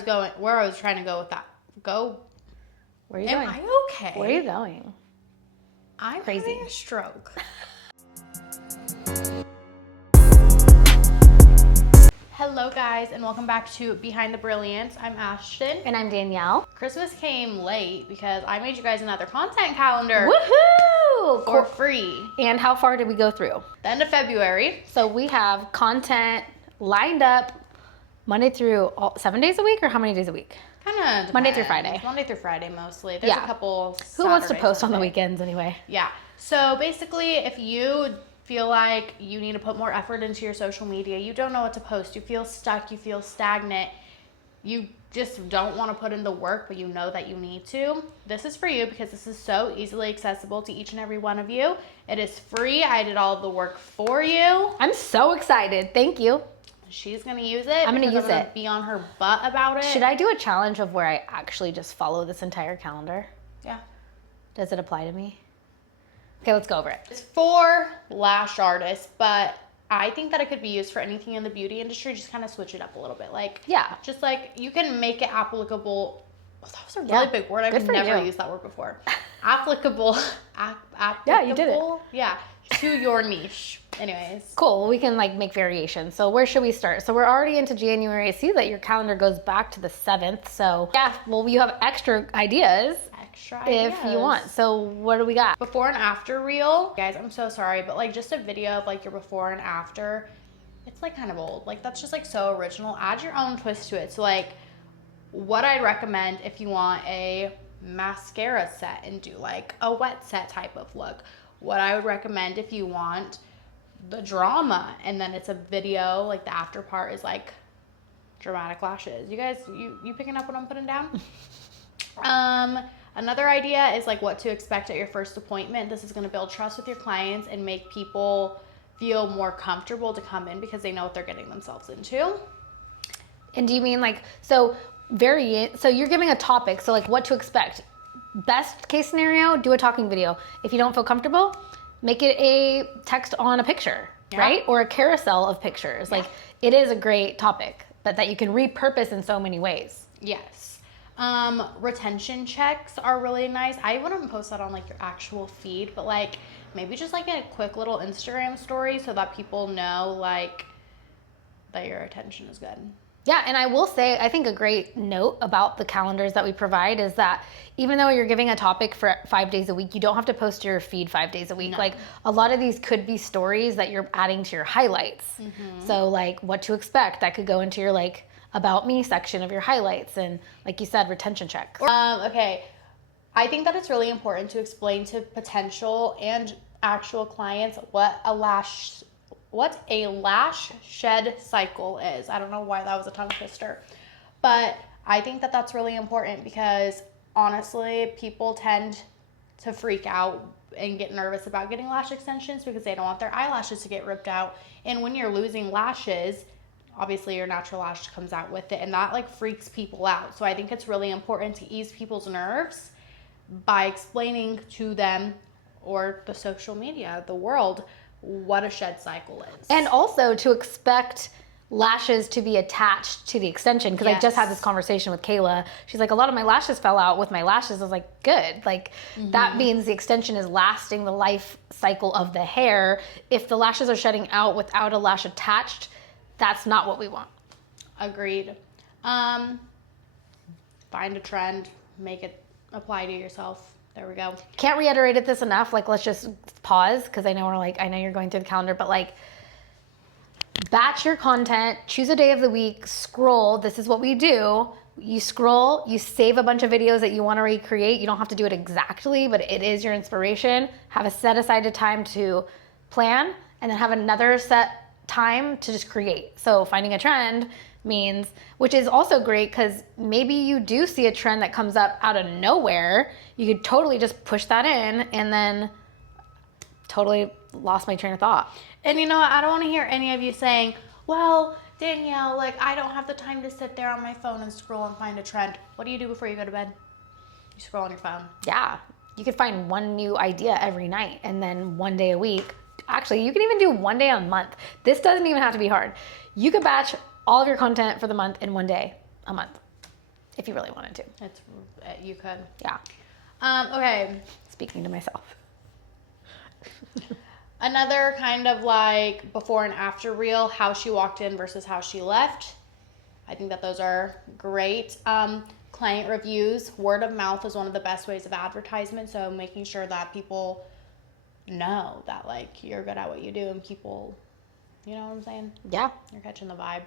where I was trying to go with that. Where are you Am going? I okay? Where are you going? I'm Crazy. having a stroke. Hello guys, and welcome back to Behind the Brilliance. I'm Ashtyn. And I'm Danielle. Christmas came late because I made you guys another content calendar. Woohoo! For free. And how far did we go through? The end of February. So we have content lined up Monday through 7 days a week, or how many days a week? Kind of Monday through Friday. Monday through Friday mostly. There's a couple Who wants to Saturday, post Sunday. on the weekends anyway? Yeah. So basically, if you feel like you need to put more effort into your social media, you don't know what to post, you feel stuck, you feel stagnant, you just don't want to put in the work, but you know that you need to, this is for you because this is so easily accessible to each and every one of you. It is free. I did all of the work for you. I'm so excited. Thank you. She's going to use it. I'm going to use it. Be on her butt about it. Should I do a challenge of where I actually just follow this entire calendar? Yeah. Does it apply to me? Okay, let's go over it. It's for lash artists, but I think that it could be used for anything in the beauty industry. Just kind of switch it up a little bit. Like, yeah, just like you can make it applicable. Oh, that was a really big word. I've never used that word before. Applicable. Applicable. Yeah, you did it. Yeah, to your niche. Anyways. Cool. We can like make variations. So where should we start? So we're already into January. I see that your calendar goes back to the 7th. So yeah, well, you have extra ideas. If you want. So what do we got? Before and after reel. Guys, I'm so sorry, but like just a video of like your before and after, it's like kind of old. Like that's just like so original. Add your own twist to it. So like what I'd recommend if you want a mascara set and do like a wet set type of look. What I would recommend if you want the drama and then it's a video, like the after part is like dramatic lashes. You guys, you picking up what I'm putting down? Another idea is like what to expect at your first appointment. This is going to build trust with your clients and make people feel more comfortable to come in because they know what they're getting themselves into. And do you mean like, so you're giving a topic, so like what to expect. Best case scenario, do a talking video. If you don't feel comfortable, make it a text on a picture, right? Or a carousel of pictures. Like it is a great topic, but that you can repurpose in so many ways. Yes. Retention checks are really nice. I wouldn't post that on like your actual feed, but like maybe just like a quick little Instagram story so that people know like that your attention is good. Yeah, and I will say, I think a great note about the calendars that we provide is that even though you're giving a topic for 5 days a week, you don't have to post your feed 5 days a week. No. Like a lot of these could be stories that you're adding to your highlights. Mm-hmm. So like what to expect, that could go into your like about me section of your highlights and like you said, retention checks. Okay, I think that it's really important to explain to potential and actual clients what a lash shed cycle is. I don't know why that was a tongue twister, but I think that that's really important because honestly, people tend to freak out and get nervous about getting lash extensions because they don't want their eyelashes to get ripped out. And when you're losing lashes, obviously your natural lash comes out with it, and that like freaks people out. So I think it's really important to ease people's nerves by explaining to them or the social media, the world, what a shed cycle is. And also to expect lashes to be attached to the extension, because I just had this conversation with Kayla. She's like, a lot of my lashes fell out with my lashes. I was like, good. Like that means the extension is lasting the life cycle of the hair. If the lashes are shedding out without a lash attached, that's not what we want. Agreed. Find a trend, make it apply to yourself. There we go. Can't reiterate it this enough. Like, let's just pause because I know I know you're going through the calendar, but like, batch your content, choose a day of the week, scroll. This is what we do. You scroll, you save a bunch of videos that you want to recreate. You don't have to do it exactly, but it is your inspiration. Have a set aside time to plan, and then have another set time to just create. So finding a trend means, which is also great because maybe you do see a trend that comes up out of nowhere. You could totally just push that in, and then totally lost my train of thought. And you know what? I don't want to hear any of you saying, well, Danielle, like I don't have the time to sit there on my phone and scroll and find a trend. What do you do before you go to bed? You scroll on your phone. Yeah. You could find one new idea every night, and then one day a week. Actually, you can even do one day a month. This doesn't even have to be hard. You could batch all of your content for the month in one day a month. if you really wanted to. You could. Yeah. Okay. Speaking to myself. Another kind of like before and after reel, how she walked in versus how she left. I think that those are great. Client reviews, word of mouth is one of the best ways of advertisement. So making sure that people know that like you're good at what you do and people, you know what I'm saying? Yeah. You're catching the vibe.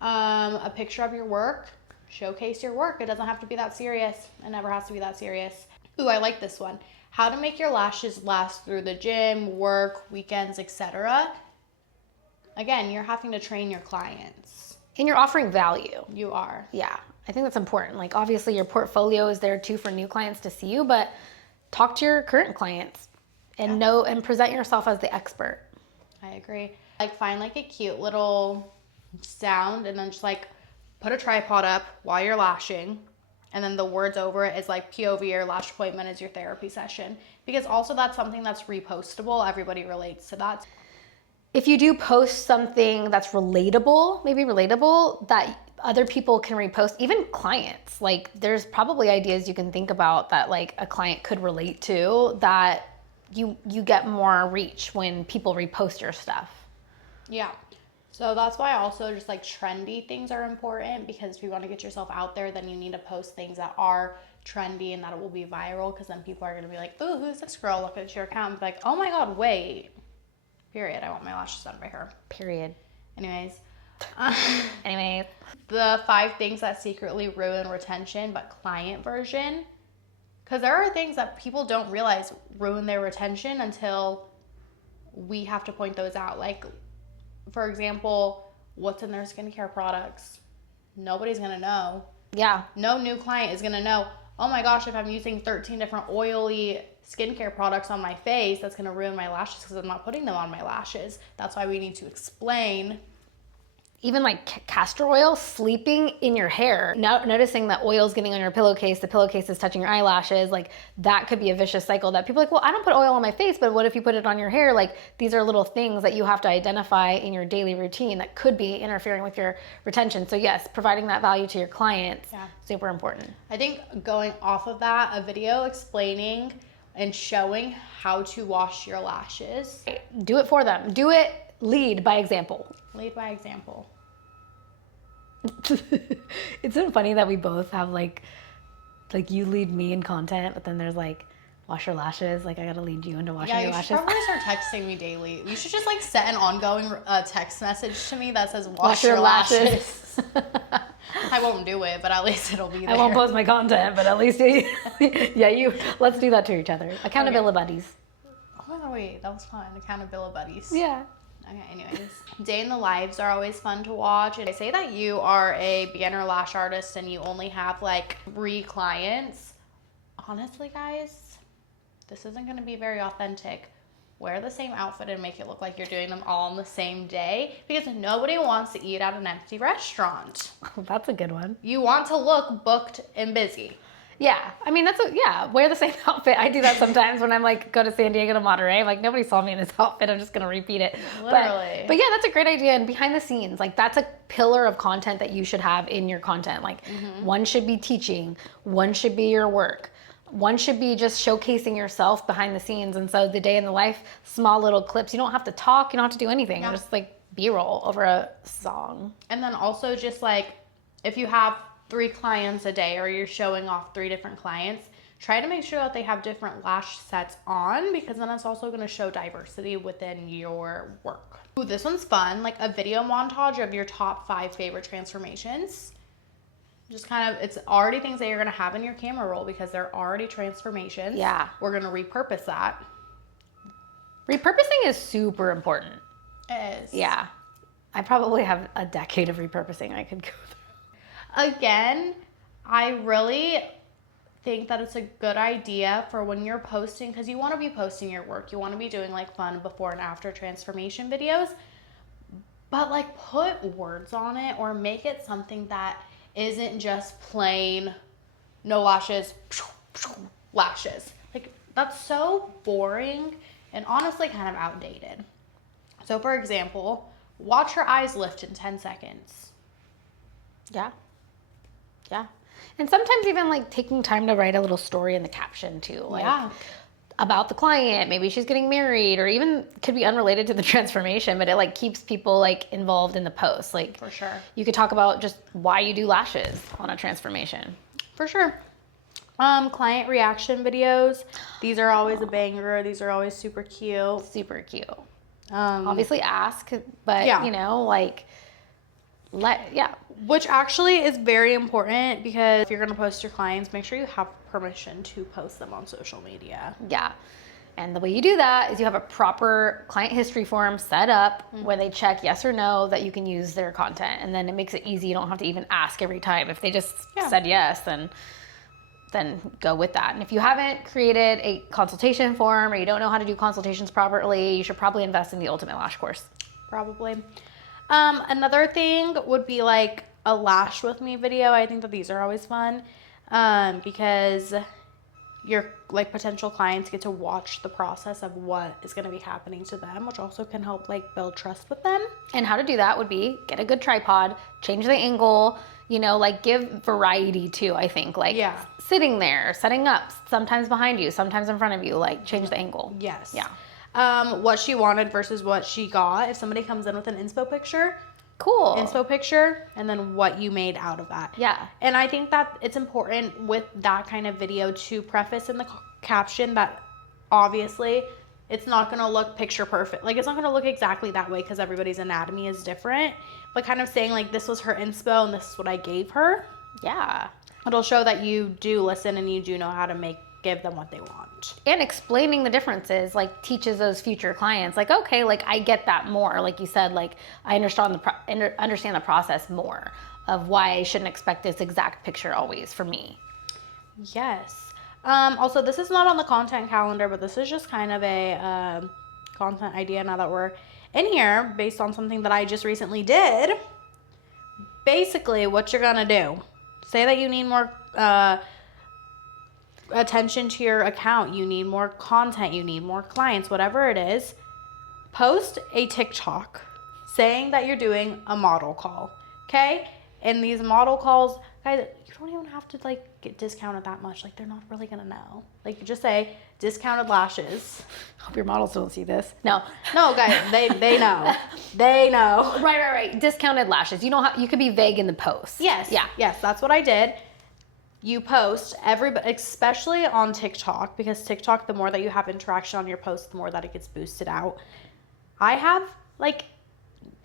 A picture of your work, showcase your work. It doesn't have to be that serious. It never has to be that serious. Ooh, I like this one. How to make your lashes last through the gym, work, weekends, etc. Again, you're having to train your clients. And you're offering value. You are. Yeah. I think that's important. Like obviously your portfolio is there too for new clients to see you, but talk to your current clients and know and present yourself as the expert. I agree. Like find like a cute little sound and then just like put a tripod up while you're lashing. And then the words over it is like POV or lash appointment is your therapy session. Because also that's something that's repostable. Everybody relates to that. If you do post something that's relatable, that other people can repost, even clients, like there's probably ideas you can think about that like a client could relate to, that you get more reach when people repost your stuff. Yeah. So that's why also just like trendy things are important, because if you want to get yourself out there, then you need to post things that are trendy and that it will be viral, because then people are going to be like, ooh, who's this girl? Look at your account and be like, oh my God, wait. Period. I want my lashes done by her. Period. Anyways. Anyways. The 5 things that secretly ruin retention, but client version. Because there are things that people don't realize ruin their retention until we have to point those out. Like, for example, what's in their skincare products? Nobody's going to know. Yeah. No new client is going to know, oh my gosh, if I'm using 13 different oily skincare products on my face, that's going to ruin my lashes because I'm not putting them on my lashes. That's why we need to explain. Even like castor oil sleeping in your hair, noticing that oil's getting on your pillowcase, the pillowcase is touching your eyelashes, like that could be a vicious cycle that people are like, well, I don't put oil on my face, but what if you put it on your hair? Like these are little things that you have to identify in your daily routine that could be interfering with your retention. So yes, providing that value to your clients, super important. I think going off of that, a video explaining and showing how to wash your lashes. Do it for them. Do it, lead by example. Lead by example. It's so funny that we both have like you lead me in content, but then there's like wash your lashes. Like I gotta lead you into washing your lashes. Yeah, you should probably start texting me daily. You should just like set an ongoing text message to me that says wash your lashes. I won't do it, but at least it'll be there. I won't post my content, but at least let's do that to each other. Accountability buddies. Oh wait, that was fun. Accountability buddies. Yeah. Okay, anyways. Day in the lives are always fun to watch. And I say that you are a beginner lash artist and you only have like 3 clients. Honestly, guys, this isn't going to be very authentic. Wear the same outfit and make it look like you're doing them all on the same day, because nobody wants to eat at an empty restaurant. That's a good one. You want to look booked and busy. Yeah, I mean, wear the same outfit. I do that sometimes when I'm like, go to San Diego to Monterey. I'm like, nobody saw me in this outfit. I'm just going to repeat it. Literally. But yeah, that's a great idea. And behind the scenes, like that's a pillar of content that you should have in your content. Like one should be teaching, one should be your work. One should be just showcasing yourself behind the scenes. And so the day in the life, small little clips, you don't have to talk, you don't have to do anything. Yeah. Just like B-roll over a song. And then also just like, if you have 3 clients a day or you're showing off 3 different clients, try to make sure that they have different lash sets on, because then it's also going to show diversity within your work. Ooh, this one's fun, like a video montage of your top 5 favorite transformations. Just kind of, it's already things that you're going to have in your camera roll because they're already transformations. Yeah. We're going to repurpose that. Repurposing is super important. It is. Yeah. I probably have a decade of repurposing I could go through. Again, I really think that it's a good idea for when you're posting, because you want to be posting your work. You want to be doing like fun before and after transformation videos, but like put words on it or make it something that isn't just plain no lashes, lashes. Like that's so boring and honestly kind of outdated. So for example, watch your eyes lift in 10 seconds. Yeah. Yeah. And sometimes even like taking time to write a little story in the caption too. Like about the client, maybe she's getting married, or even could be unrelated to the transformation, but it like keeps people like involved in the post. Like For sure. you could talk about just why you do lashes on a transformation. For sure. Client reaction videos. These are always a banger. These are always super cute. Super cute. Obviously ask, but you know, like Which actually is very important, because if you're going to post your clients, make sure you have permission to post them on social media. Yeah. And the way you do that is you have a proper client history form set up where they check yes or no that you can use their content. And then it makes it easy. You don't have to even ask every time. If they just said yes, then go with that. And if you haven't created a consultation form, or you don't know how to do consultations properly, you should probably invest in the Ultimate Lash course. Probably. Another thing would be like a lash with me video. I think that these are always fun, because your like potential clients get to watch the process of what is going to be happening to them, which also can help like build trust with them. And how to do that would be get a good tripod, change the angle, you know, like give variety too, I think. Like sitting there, setting up, sometimes behind you, sometimes in front of you, like change the angle. Yes. Yeah. What she wanted versus what she got. If somebody comes in with an inspo picture, and then what you made out of that. Yeah. And I think that it's important with that kind of video to preface in the caption that obviously it's not going to look picture perfect. Like, it's not going to look exactly that way because everybody's anatomy is different. But kind of saying, like, this was her inspo and this is what I gave her. Yeah. It'll show that you do listen and you do know how to give them what they want. And explaining the differences, like, teaches those future clients, like, okay, like, I get that more. Like you said, like, I understand the process more of why I shouldn't expect this exact picture always for me. Yes. Also, this is not on the content calendar, but this is just kind of a content idea now that we're in here, based on something that I just recently did. Basically, what you're gonna do, say that you need more attention to your account, you need more content, you need more clients, whatever it is, post a TikTok saying that you're doing a model call, okay? And these model calls, guys, you don't even have to like get discounted that much. Like, they're not really gonna know. Like, you just say discounted lashes. Hope your models don't see this. No, guys, they know. They know. Right. Discounted lashes. You don't you could be vague in the post. Yes. Yeah. Yes, that's what I did. You post everybody, especially on TikTok, because TikTok, the more that you have interaction on your post, the more that it gets boosted out. I have like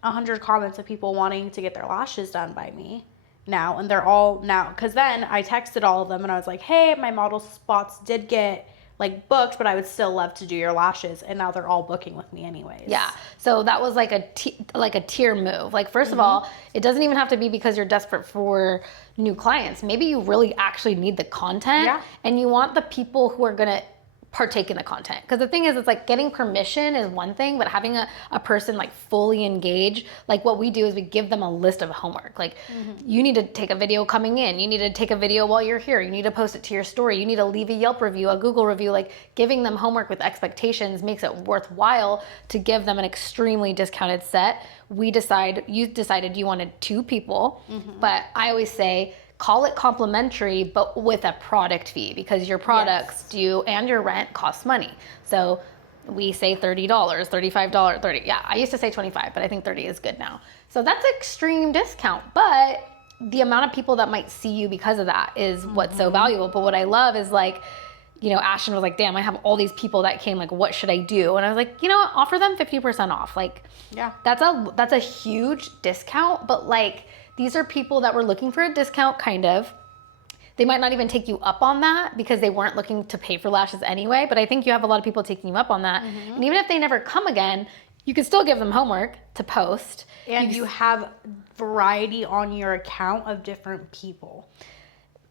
100 comments of people wanting to get their lashes done by me now, and they're all now, because then I texted all of them and I was like, hey, my model spots did get like booked, but I would still love to do your lashes, and now they're all booking with me anyways. Yeah. So that was like a tier move. Like, first of all, it doesn't even have to be because you're desperate for new clients. Maybe you really actually need the content, and you want the people who are gonna partake in the content. Because the thing is, it's like getting permission is one thing, but having a person like fully engage, like what we do is we give them a list of homework. Like, you need to take a video coming in, you need to take a video while you're here, you need to post it to your story, you need to leave a Yelp review, a Google review. Like, giving them homework with expectations makes it worthwhile to give them an extremely discounted set. You decided you wanted 2 people, but I always say, call it complimentary, but with a product fee, because your products and your rent costs money. So we say $30, $35, 30. Yeah, I used to say 25, but I think 30 is good now. So that's an extreme discount, but the amount of people that might see you because of that is what's so valuable. But what I love is, like, you know, Ashtyn was like, damn, I have all these people that came, like, what should I do? And I was like, you know what, offer them 50% off. Like, that's a huge discount, but like, these are people that were looking for a discount, kind of. They might not even take you up on that because they weren't looking to pay for lashes anyway, but I think you have a lot of people taking you up on that. And even if they never come again, you can still give them homework to post. And you have variety on your account of different people.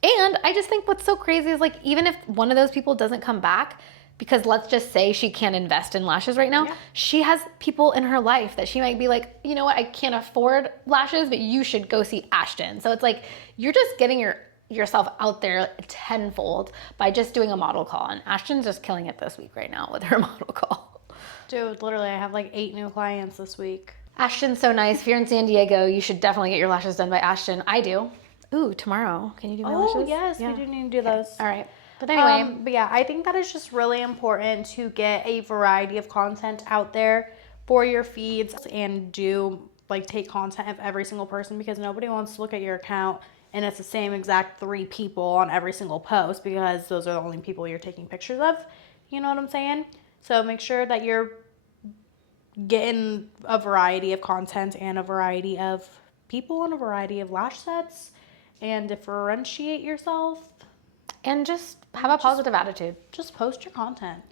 And I just think what's so crazy is, like, even if one of those people doesn't come back, because let's just say she can't invest in lashes right now, she has people in her life that she might be like, you know what, I can't afford lashes, but you should go see Ashtyn. So it's like, you're just getting yourself out there tenfold by just doing a model call. And Ashtyn's just killing it this week right now with her model call. Dude, literally, I have like 8 new clients this week. Ashtyn's so nice. If you're in San Diego, you should definitely get your lashes done by Ashtyn. I do. Ooh, tomorrow. Can you do my lashes? Oh, yes, we do need to do those. All right. But anyway. But yeah, I think that it's just really important to get a variety of content out there for your feeds and take content of every single person, because nobody wants to look at your account and it's the same exact 3 people on every single post, because those are the only people you're taking pictures of. You know what I'm saying? So make sure that you're getting a variety of content and a variety of people and a variety of lash sets, and differentiate yourself. And just have a positive attitude. Just post your content.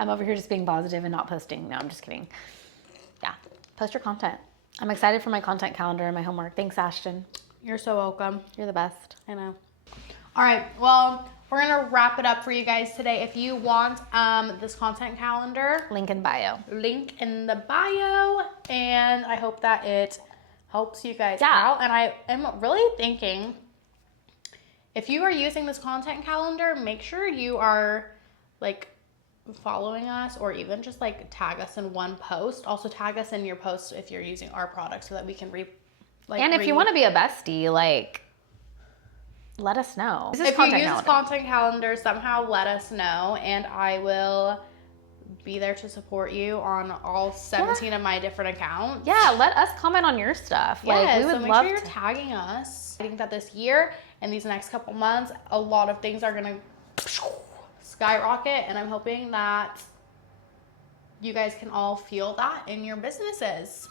I'm over here just being positive and not posting. No, I'm just kidding. Yeah, post your content. I'm excited for my content calendar and my homework. Thanks, Ashtyn. You're so welcome. You're the best. I know. All right, well, we're going to wrap it up for you guys today. If you want this content calendar, Link in bio. Link in the bio. And I hope that it helps you guys out. And I am really thinking, if you are using this content calendar, make sure you are following us, or even just tag us in one post. Also tag us in your post if you're using our product, so that we can and if you want to be a bestie, let us know. If you use this content calendar, somehow let us know, and I will be there to support you on all 17 of my different accounts. Yeah, let us comment on your stuff. Yeah, we would so make love sure you're tagging us. I think that this year and these next couple months, a lot of things are gonna skyrocket, and I'm hoping that you guys can all feel that in your businesses.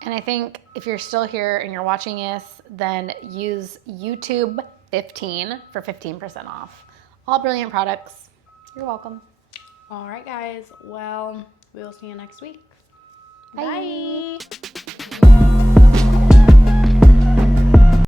And I think if you're still here and you're watching this, then use YouTube 15 for 15% off all Brilliant products. You're welcome. All right, guys. Well, we will see you next week. Bye. Bye.